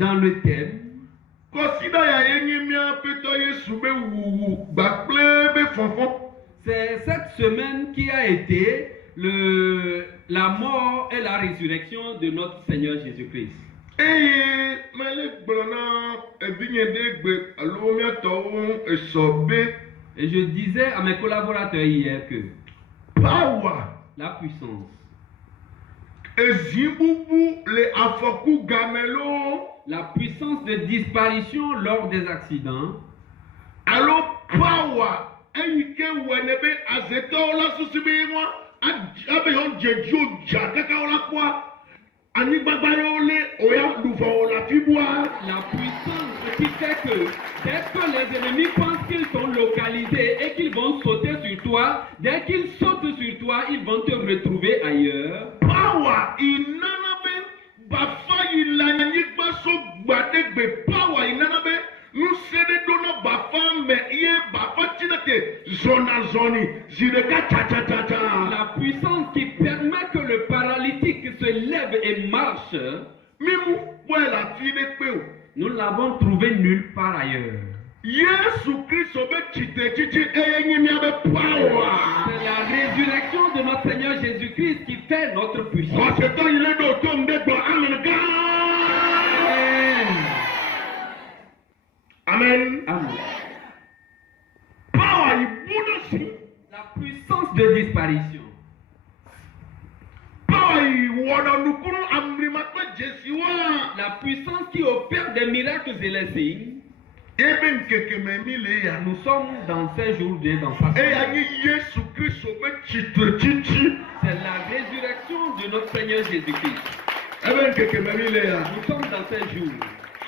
dans le thème. C'est cette semaine qui a été la mort et la résurrection de notre Seigneur Jésus-Christ. Et je disais à mes collaborateurs hier que la puissance, la puissance de disparition lors des accidents, la puissance qui fait que dès que les ennemis pensent qu'ils sont localisés et qu'ils vont sauter sur toi, dès qu'ils sautent sur toi, ils vont te retrouver ailleurs. La puissance qui permet que le paralytique se lève et marche, nous l'avons trouvé nulle part ailleurs. C'est la résurrection de notre Seigneur Jésus-Christ qui fait notre puissance. Amen. Amen. La puissance de disparition. La puissance qui opère des miracles et les signes. Nous sommes dans ces jours dans sa C'est la résurrection de notre Seigneur Jésus-Christ. Nous sommes dans ces jours.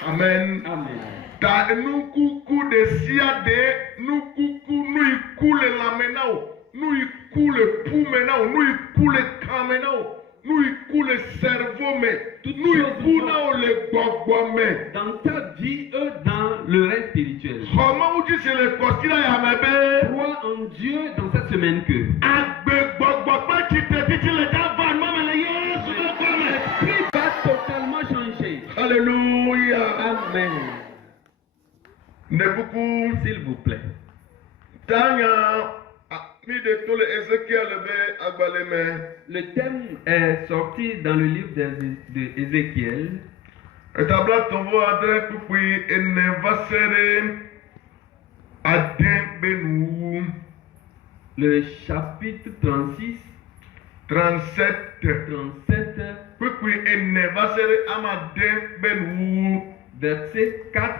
Amen. Amen. Dans ta vie et dans le reste spirituel. Crois en Dieu dans cette semaine que l'esprit va totalement changer. Alléluia. Amen. S'il vous plaît. Le thème est sorti dans le livre d'Ézéchiel. Le chapitre 36, 37, verset 4.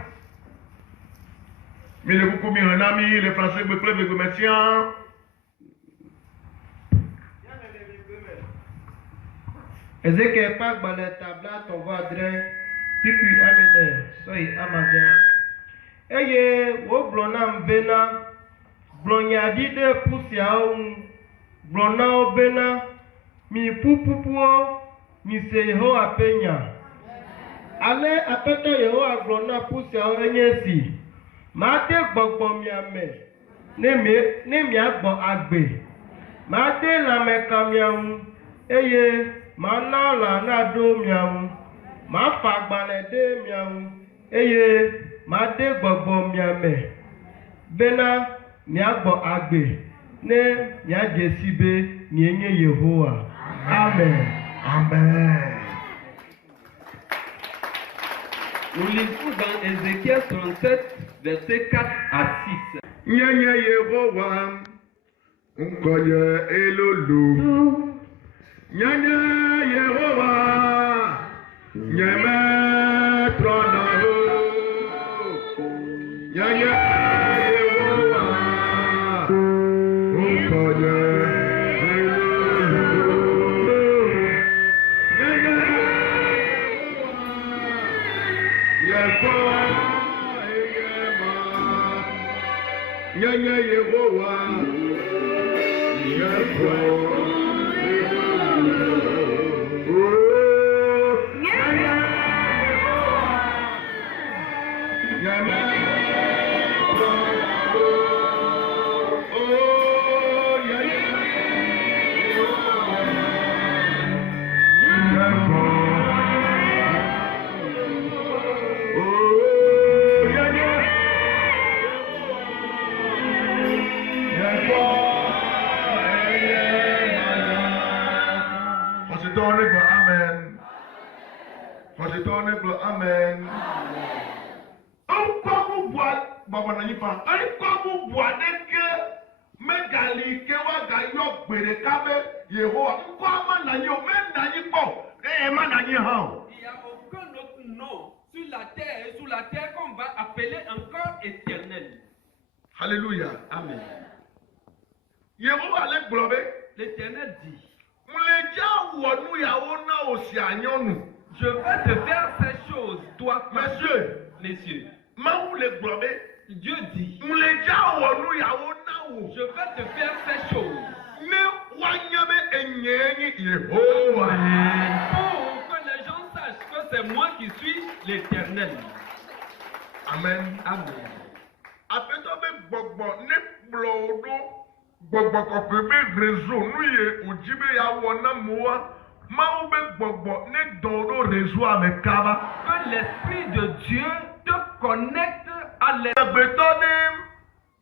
Mais les Français me plaisent de messieurs. Ezekiel pas balé tabla ton vadre pipi amene soy amazia eye wo blona mbena blonya dide pusia blona obena mi pupupuo mi se ho apenya ale apeto yeho blona pusia enyesi ma te gbogbo mi ame ne mi agbo agbe ma te la me kamiaun eye mana la na do miawu ma fa gbale de miawu eye ma de gbogbo miame bena ni agbo agbe ne ni ajesibe ni enye Yehowa. Amen. Amen. Nous lisons dans Ézéchiel 37, versets 4 à 6. Nyenye Yehowa nkoye elolu. Nyanya Yehowa, nyeme trona ho. Nyanya Yehowa, ukoye elulu. Nyanya Yehowa, Nyanya Yehowa, Yehowa. Kɔsitɔwo ne gblɔ amen. Kɔsitɔwo ne gblɔ amen. Ŋkɔ bubua bɔbɔ nɔ anyi fa. Ŋkɔ bubu aɖeke megali ke woagayɔ gbe ɖeka be Yehowa. Ŋkɔ ama nɔ anyi o, menɔ anyi kpɔ. Eye ma nɔ anyi hã o. Il n'y a aucun autre nom sur la terre qu'on va appeler encore éternel. Alléluia. Amen. Yehowa le gblɔ be. L'Éternel dit, Mledza wɔ nu yawo na wò sia nyɔnu. je vais te faire ces choses, toi, messieurs. Mawu le gblɔ be. Dieu dit, Mledza wɔ nu yawo na wò. je vais te faire ces choses. Ne woanya be enye nye Yehowa. Pour que les gens sachent que c'est moi qui suis l'Éternel. Amen. Amen. Aƒetɔ be gbɔgbɔ ne kplɔ wo ɖo gbɔgbɔ kɔkɔe be réseau nu ye wòdzi be yeawɔ na moa Mawu be gbɔgbɔ ne dɔ wo ɖo réseau me kaba. Que l'Esprit de Dieu te connecte à l'Esprit. Agbetɔ ne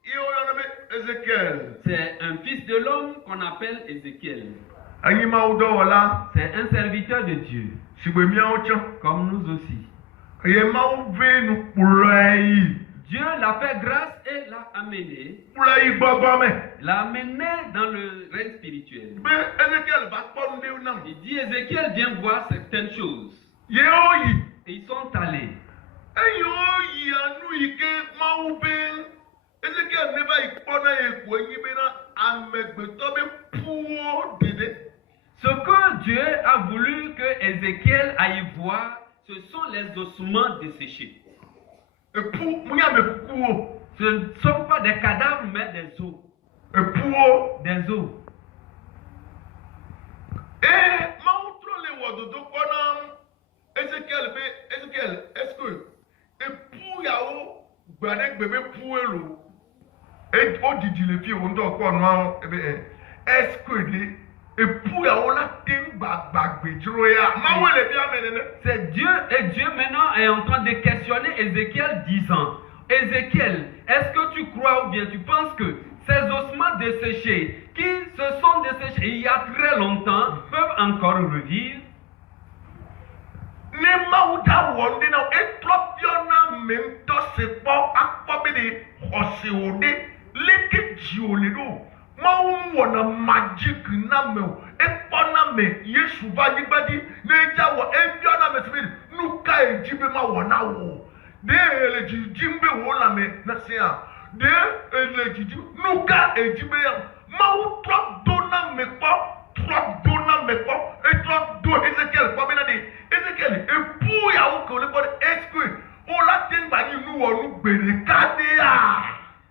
ye woyɔna be Ezekiel. C'est un fils de l'homme qu'on appelle Ézéchiel. Anyimawudɔwɔla C'est un serviteur de Dieu, si gbe miawo tsɔ. comme nous aussi. Eye Mawu ve nu kplɔe yi. Dieu l'a fait grâce et l'a amené. Kplɔe yi gbɔgbɔ me. L'a amené dans le règne spirituel. Be Ezekiel va kpɔ nu ɖewo nam. Il dit, Ézéchiel vient voir certaines choses. Yewo yi. Et ils sont allés. Eye wo yi anu yi ke Mawu be Ezekiel ne va yi kpɔna ye ko enyi bena amegbetɔ be puwo dede. Ce que Dieu a voulu que Ézéchiel aille voir, ce sont les ossements desséchés. Epu munya me kukuwo. Ce ne sont pas des cadavres, mais des os. Epuwo. Des os. Mawu trɔ le wɔ dodo kpɔna Ezekiel be Ezekiel est-ce que epu yawo gba ɖe gbe be puwoe lo. O didi le fi wo ŋutɔ kpɔ nuawo ebe est-ce que de epu yawo la te gbagba gbedzro ya. Mawu le fi ame nene. C'est Dieu, et Dieu maintenant est en train de questionner Ézéchiel disant, Ézéchiel, est-ce que tu crois ou bien tu penses que ces ossements desséchés, qui se sont desséchés il y a très longtemps, peuvent encore revivre? Ne Mawu da wɔ nu ɖe na wo, etrɔ fiɔna me ŋutɔ se kpɔ akpɔ be de xɔse wo ɖe leke dzi wo le ɖo. Mawu wɔna magic na me o. Ekpɔna me Yesu va anyigba dzi ne edza wɔ efiɔna me se be nu ka edzi be ma wɔ na wo. De ele dzidzim be wo lãme na sia. De ele dzidzim nu ka edzi be ya. Mawu trɔ do na me kpɔ. Trɔ do na me kpɔ. Etrɔ do Ezekiel kpɔ be na de. Ezekiel epu yawo ke wo le kpɔ de est-ce o la te ŋgba nyi nu wɔ nu gbe ɖeka de ya.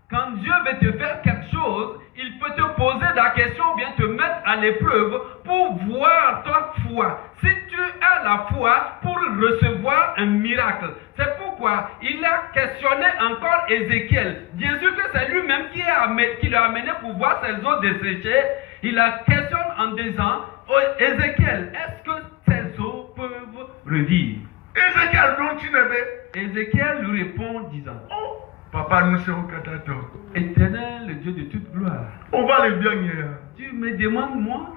Quand Dieu veut te faire quelque chose, il peut te poser la question ou bien te mettre à l'épreuve pour voir ta foi. Si tu as la foi pour recevoir un miracle. C'est pourquoi il a questionné encore Ézéchiel. Bien sûr que c'est lui-même qui l'a amené pour voir ses os desséchés. Il la questionne en disant, oh, Ézéchiel, est-ce que ces os peuvent revivre? Ezekiel non tu ne be. Ézéchiel lui répond disant, Oh, papa nous sommes katato. Éternel, le Dieu de toute gloire, On va le bien hier. tu me demandes moi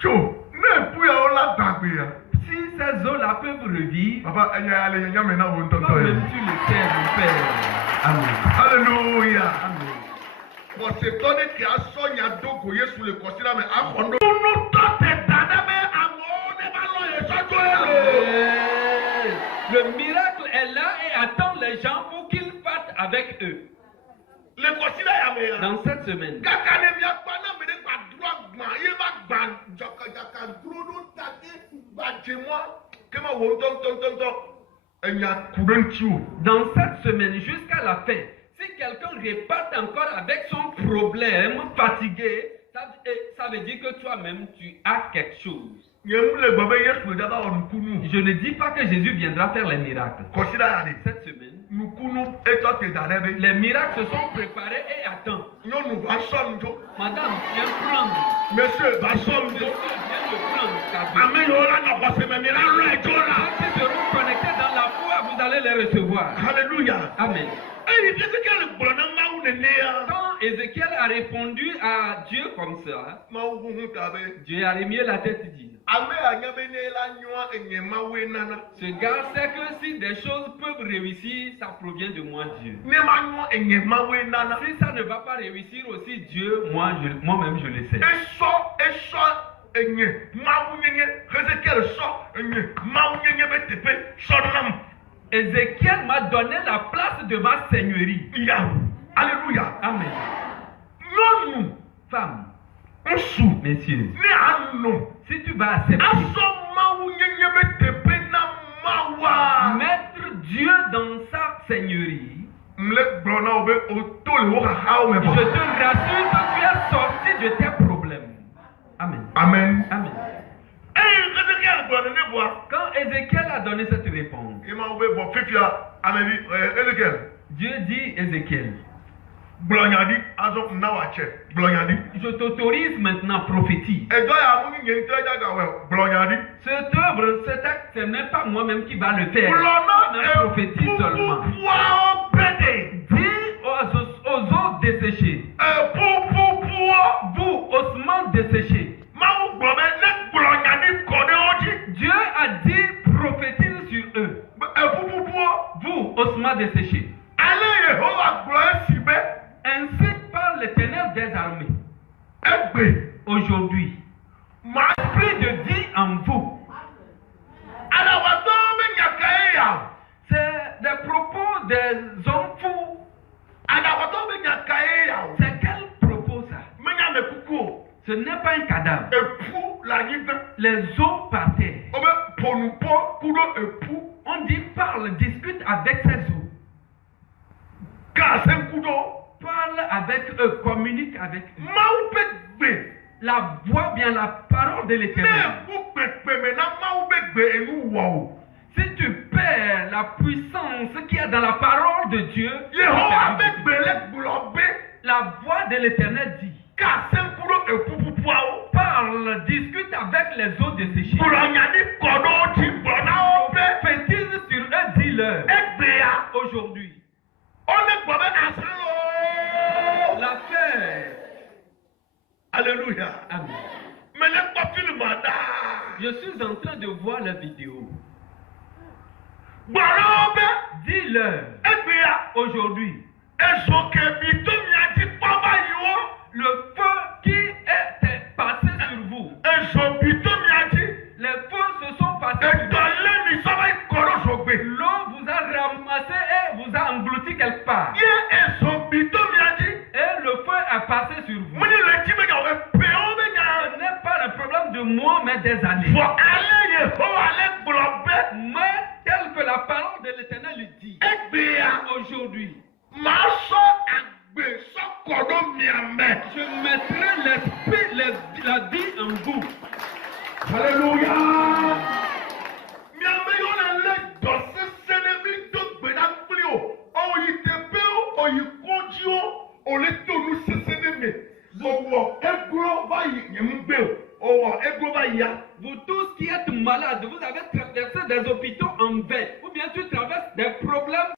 Tcho, ne puis on la bagbe ya. si ces eaux-là peuvent revivre. Papa, il y a les gens maintenant vont t'entendre. Toi-même tu le sais, mon Père. Amen. Alléluia. Amen. Bon, c'est toi qui a soigné à Dogo sur le consulat, mais à Rondo. Nous t'entendons, mais à mon Le miracle est là et attend les gens pour qu'ils partent avec eux. Le consulat est à moi. Dans cette semaine. Dans cette semaine, jusqu'à la fin, si quelqu'un repart encore avec son problème, fatigué, ça veut dire que toi-même, tu as quelque chose. Je ne dis pas que Jésus viendra faire les miracles. Cette semaine, les miracles se sont préparés et attendent. Madame, viens prendre. Monsieur, Viens le prendre. Ceux qui seront connectés dans la foi, vous allez les recevoir. Alléluia. Amen. mawu nenea. Quand Ézéchiel a répondu à Dieu comme ça, Mawu hu tabe. Dieu a remué la tête et dit, Ame anyabe ne la nyoa enye mawu nana. ce gars sait que si des choses peuvent réussir, ça provient de moi, Dieu. Ne ma nyoa enye mawu nana. Si ça ne va pas réussir aussi, Dieu, moi-même, je le sais. Eso enye mawu nyenye. Ezekiel so enye mawu nyenye betepe so nam. Ézéchiel m'a donné la place de ma seigneurie. Yahoo. Alléluia. Amen. Non, Femme, osu. messieurs, Ne ano. si tu vas accepter, Aso mawu nyenye betepe na mawa. mettre Dieu dans sa seigneurie, Mle brona obe otole wo haha o je mebo. te rassure que tu es sorti de tes problèmes. Amen. Amen. Amen. Ezekiel brona ne boa. Quand Ézéchiel a donné cette réponse, Ima obe bo fifia amebi Ezekiel. Dieu dit Ézéchiel, Glonyadi azo nawache. Glonyadi. je t'autorise maintenant, prophétise. Edo ya mu nyi nte jaga we glonyadi. Cette œuvre, cet acte, ce n'est pas moi-même qui va le faire. Glona Je prophétise seulement. Wa obede. Dis aux eaux desséchées, vous, ossements desséchés, Mawu gbobe ne glonyadi kode oji. Dieu a dit prophétise sur eux. Vous, ossements desséchés. Ale Yehova glo sibe. Ainsi parle l'Éternel des armées. Egbe. Aujourd'hui, Ma l'esprit de vie en vous, alawato me nyakae ya. c'est des propos des hommes fous. Alawato me nyakae ya. C'est quel propos ça? Menya me kuku. Ce n'est pas un cadavre. Epu la yive. Les os par terre. Obe ponupo kudo epu. On dit parle, discute avec ses os. Kase kudo. Parle avec eux, communique avec eux. Mawu begbe. La voix bien la parole de Ne l'Éternel. ku pepe me na mawu begbe enu wa o. Si tu perds la puissance qu'il y a dans la parole de Dieu, Yehova begbe le globe. la voix de l'Éternel dit, Kase kudo epu pupua o. parle, discute avec les eaux desséchées. Glonyadi kodo oji brona obe. Prophétise sur eux, dis-leur, Egbe ya. aujourd'hui, One gbobe asan o. la paix. Alléluia. Amen. Mais ne pas film da. Je suis en train de voir la vidéo. Brona obe. Dis-leur, Egbe ya. aujourd'hui, Ezoke bito miadi pamba yo. le feu qui est passé sur vous, Ezobito miadi. les feux se sont passés sur vous. Edole mi saba ikoro zogbe. L'eau vous a ramassé et vous a englouti quelque part. Ye ezobito miadi. Et le feu a passé sur vous. Muni le ti me ya we pe o me Ce nya. n'est pas un problème de mois, mais des années. Fo ale Yehova le globe. Mais tel que la parole de l'Éternel le dit, Egbe ya. aujourd'hui, Ma so agbe so kodo miame. je mettrai l'esprit, la vie en vous. Alléluia. Miame yo le dose sene mi do gbe na kpli o. O yi tepe o yi koji o le tonu sesene me. Owo egro ba yi nyemgbe o. Owo egro ba ya. Vous tous qui êtes malades, vous avez traversé des hôpitaux en vain, ou bien tu traverses des problèmes.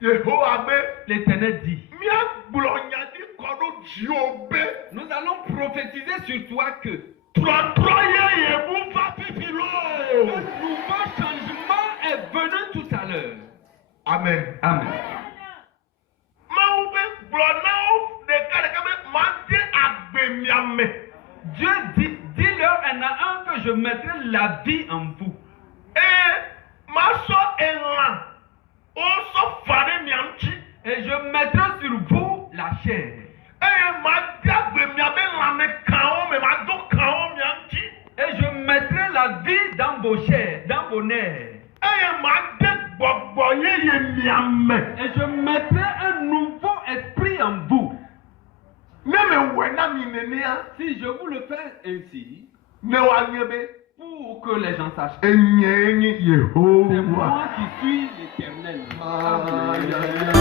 Yehova be L'Éternel dit, mia gblɔnya di kɔɖo dziwo be nous allons prophétiser sur toi que trɔtrɔ ye yevu va fifi un lo. nouveau changement est venu tout à l'heure. Amen. Amen. Mawu be gblɔ na wo ɖeka be ma de agbe miame. Dieu dit, dis-leur un à un que je mettrai la vie en vous. Eye ma sɔ elã o sɔ fa ɖe mia ŋuti. Et je mettrai sur vous la chair. Eye ma de agbe miabe lãme kawo me ma do kawo mia ŋuti. Et je mettrai la vie dans vos chairs, dans vos nerfs. Eye ma de gbɔgbɔ yeye miame. Et je mettrai un nouveau esprit en vous. Ne me wɔ na mi nenea. Si je vous le fais ainsi, Ne wa nye be. pour que les gens sachent, Enye enye c'est Yehova. moi qui suis l'Éternel. Amen.